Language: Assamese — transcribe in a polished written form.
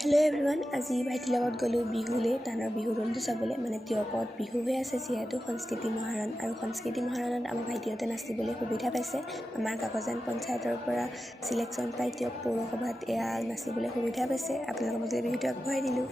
হেল্ল' এভৰিৱান, আজি ভাইটিৰ লগত গ'লোঁ বিহুলৈ, টানৰ বিহু দলটো চাবলৈ। মানে তিয়কত বিহু হৈ আছে যিহেতু সংস্কৃতি মহাৰণ, আৰু সংস্কৃতি মহাৰণত আমাৰ ভাইটিহঁতে নাচিবলৈ সুবিধা পাইছে। আমাৰ কাকজান পঞ্চায়তৰ পৰা চিলেকশ্যন পাই তিয়ক পৌৰসভাত এয়া নাচিবলৈ সুবিধা পাইছে। আপোনালোকৰ মাজলৈ বিহুটো আগবঢ়াই দিলোঁ।